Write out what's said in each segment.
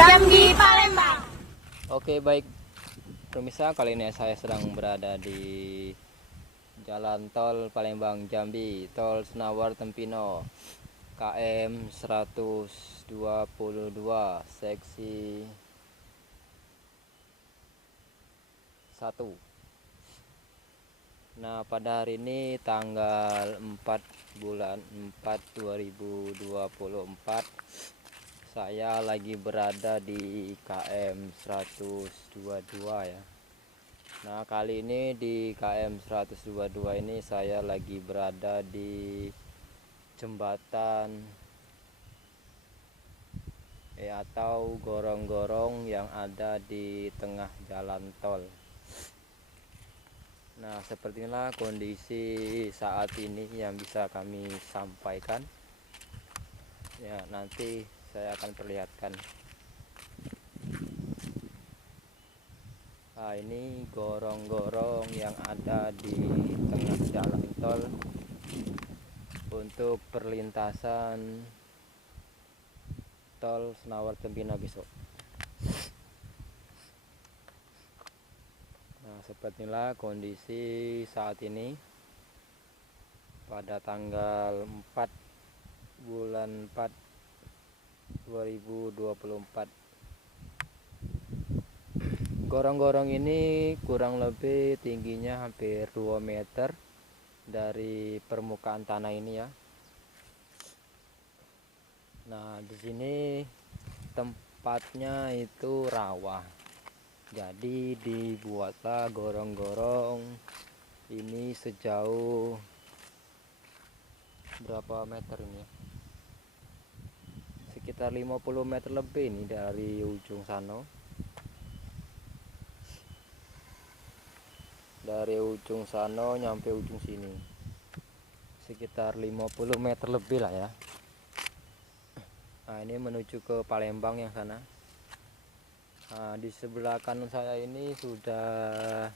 Jambi, Palembang. Oke, baik pemirsa, kali ini saya sedang berada di Jalan Tol Palembang Jambi, Tol Senawar Tempino, KM 122, seksi 1. Nah, pada hari ini tanggal 4 bulan 4 2024, saya lagi berada di KM 122 ya. Nah, kali ini di KM 122 ini saya lagi berada di jembatan atau gorong-gorong yang ada di tengah jalan tol. Nah, seperti inilah kondisi saat ini yang bisa kami sampaikan. Ya, nanti saya akan perlihatkan. Nah, ini gorong-gorong yang ada di tengah jalan tol untuk perlintasan tol Senawar Tempino besok. Nah, seperti inilah kondisi saat ini pada tanggal 4 bulan 4 2024. Gorong-gorong ini kurang lebih tingginya hampir 2 meter dari permukaan tanah ini ya. Nah, di sini tempatnya itu rawa. Jadi dibuatlah gorong-gorong ini sejauh berapa meter ini ya? Sekitar 50 meter lebih ini dari ujung sana. Dari ujung sana nyampe ujung sini. Sekitar 50 meter lebih lah ya. Nah, ini menuju ke Palembang yang sana. Nah, di sebelah kanan saya ini sudah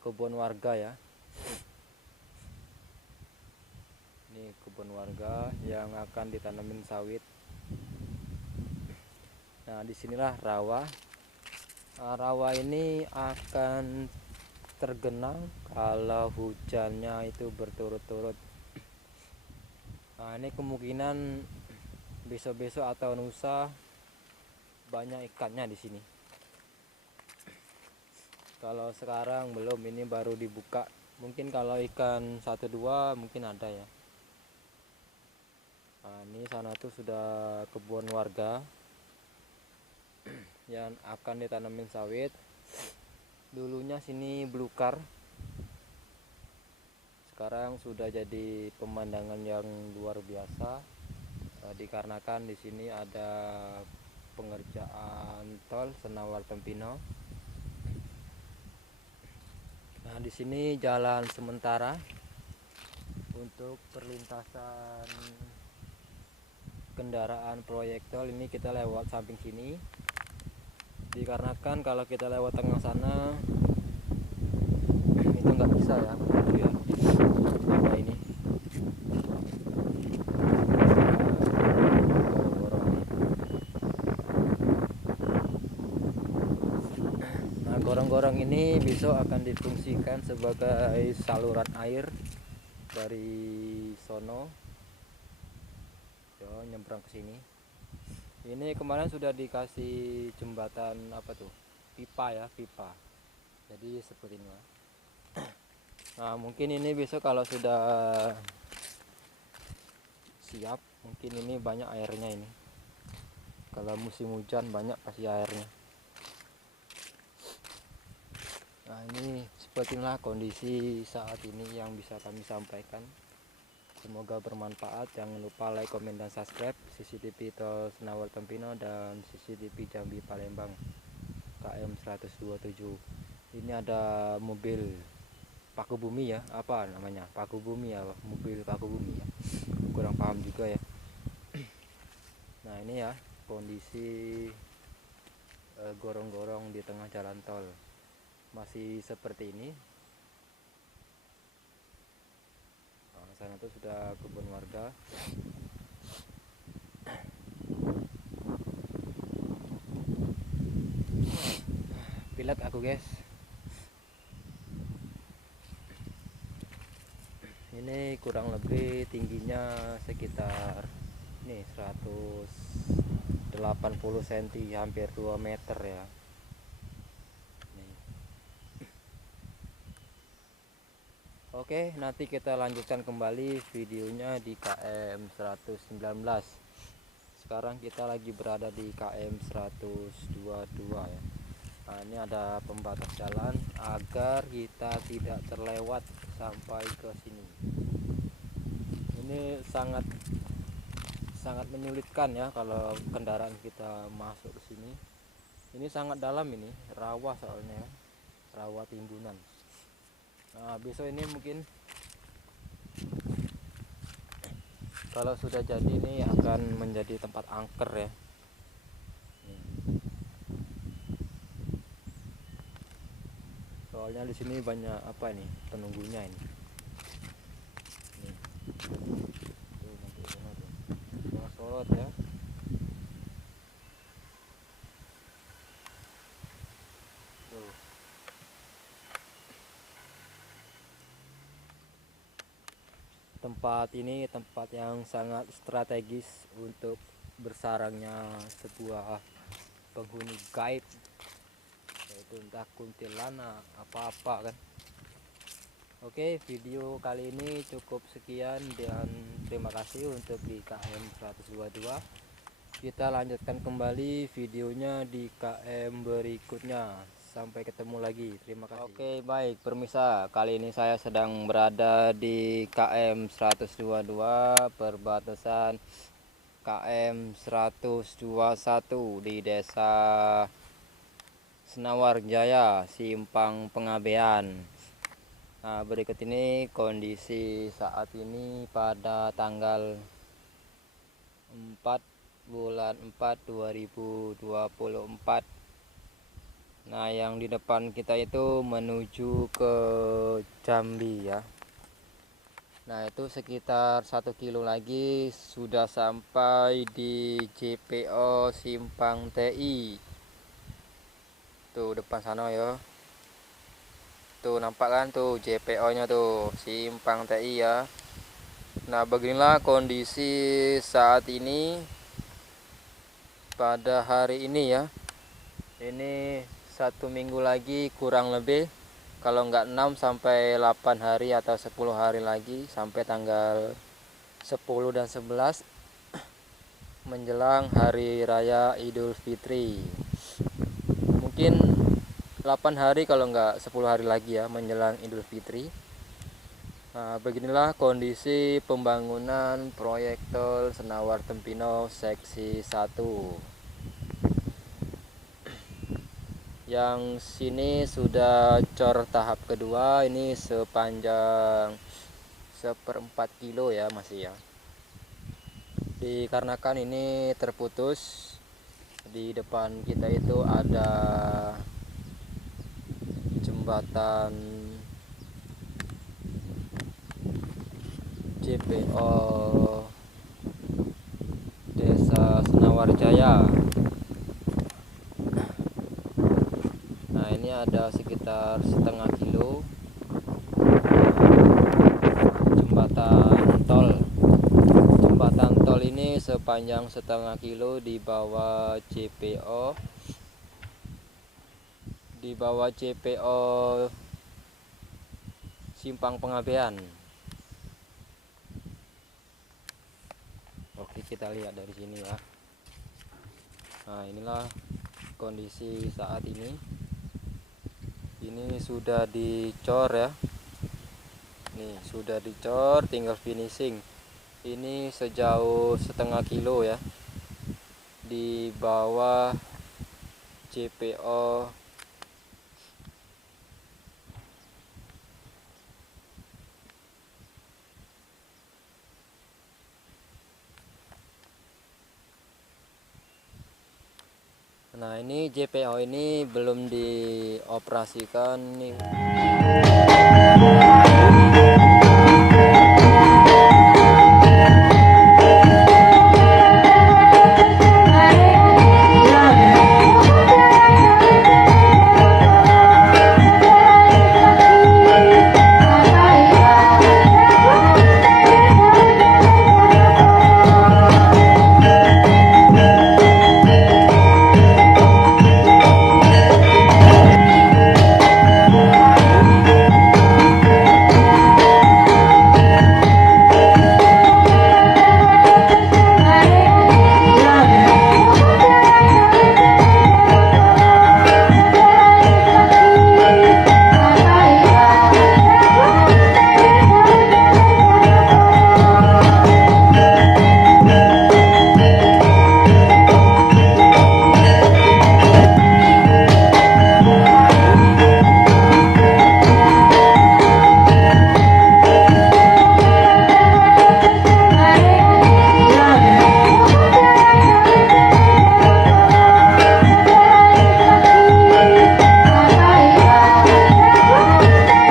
kebun warga ya. Ini kebun warga yang akan ditanamin sawit. Nah, disinilah rawa. Nah, rawa ini akan tergenang kalau hujannya itu berturut-turut. Nah, ini kemungkinan besok-besok atau lusa banyak ikannya di sini. Kalau sekarang belum, ini baru dibuka. Mungkin kalau ikan 1-2 mungkin ada ya. Nah, ini sana tuh sudah kebun warga yang akan ditanamin sawit. Dulunya sini belukar. Sekarang sudah jadi pemandangan yang luar biasa. Dikarenakan di sini ada pengerjaan tol Senawar Tempino. Nah, di sini jalan sementara untuk perlintasan kendaraan proyek tol. Ini kita lewat samping sini. Dikarenakan kalau kita lewat tengah sana itu nggak bisa ya, begitu ya. Nah, ini gorong-gorong ini besok akan difungsikan sebagai saluran air dari sono nyebrang ke sini. Ini kemarin sudah dikasih jembatan apa tuh, pipa ya, pipa. Jadi seperti ini. Nah, mungkin ini besok kalau sudah siap, mungkin ini banyak airnya ini. Kalau musim hujan banyak pasti airnya. Nah, ini seperti inilah kondisi saat ini yang bisa kami sampaikan. Semoga bermanfaat. Jangan lupa like, komen, dan subscribe CCTV Tol Senawar Tempino dan CCTV Jambi Palembang KM 127. Ini ada mobil paku bumi ya, apa namanya, paku bumi ya, mobil paku bumi ya, kurang paham juga ya. Nah, ini ya kondisi gorong-gorong di tengah jalan tol masih seperti ini. Nah, sana tuh sudah kebun warga. pilek aku guys. Ini kurang lebih tingginya sekitar nih 180 cm, hampir 2 meter ya. Nih. Oke, nanti kita lanjutkan kembali videonya di KM 119. Sekarang kita lagi berada di KM 122 ya. Nah, ini ada pembatas jalan agar kita tidak terlewat sampai ke sini. Ini sangat menyulitkan ya kalau kendaraan kita masuk ke sini. Ini sangat dalam, ini rawa soalnya ya, rawa timbunan. Nah, besok ini mungkin kalau sudah jadi ini akan menjadi tempat angker ya. Soalnya di sini banyak apa ini penunggunya ini. Nih. Tuh, nanti sana tuh. Jangan sorot ya. Tuh. Tempat ini tempat yang sangat strategis untuk bersarangnya sebuah penghuni gaib, yaitu entah kuntilanak apa-apa kan. Oke, video kali ini cukup sekian dan terima kasih untuk di KM 122. Kita lanjutkan kembali videonya di KM berikutnya. Sampai ketemu lagi. Terima kasih. Oke, baik pemirsa. Kali ini saya sedang berada di KM 122 perbatasan KM 121 di Desa Senawar Jaya, Simpang Pengabean. Nah, berikut ini kondisi saat ini pada tanggal 4 bulan 4 2024. Nah, yang di depan kita itu menuju ke Jambi ya. Nah, itu sekitar 1 kilo lagi sudah sampai di JPO Simpang TI. Tuh depan sana ya. Tuh nampak kan tuh JPO-nya tuh Simpang TI ya. Nah, beginilah kondisi saat ini pada hari ini ya. Ini 1 minggu lagi kurang lebih, kalau nggak 6 sampai 8 hari atau 10 hari lagi sampai tanggal 10 dan 11 menjelang hari raya Idul Fitri. Mungkin 8 hari kalau nggak 10 hari lagi ya menjelang Idul Fitri. Nah, beginilah kondisi pembangunan proyek tol Senawar Tempino seksi 1. Yang sini sudah cor tahap kedua, ini sepanjang 1/4 kilo ya masih ya. Dikarenakan ini terputus, di depan kita itu ada jembatan JPO Desa Senawar Jaya. Nah, ini ada sekitar setengah kilo jembatan tol. Jembatan tol ini sepanjang setengah kilo di bawah JPO, Simpang Pengabean. Oke, kita lihat dari sini ya. Nah, inilah kondisi saat ini. Ini sudah dicor ya. Nih, sudah dicor, tinggal finishing. Ini sejauh setengah kilo ya. Di bawah JPO Nah, ini JPO ini belum dioperasikan nih.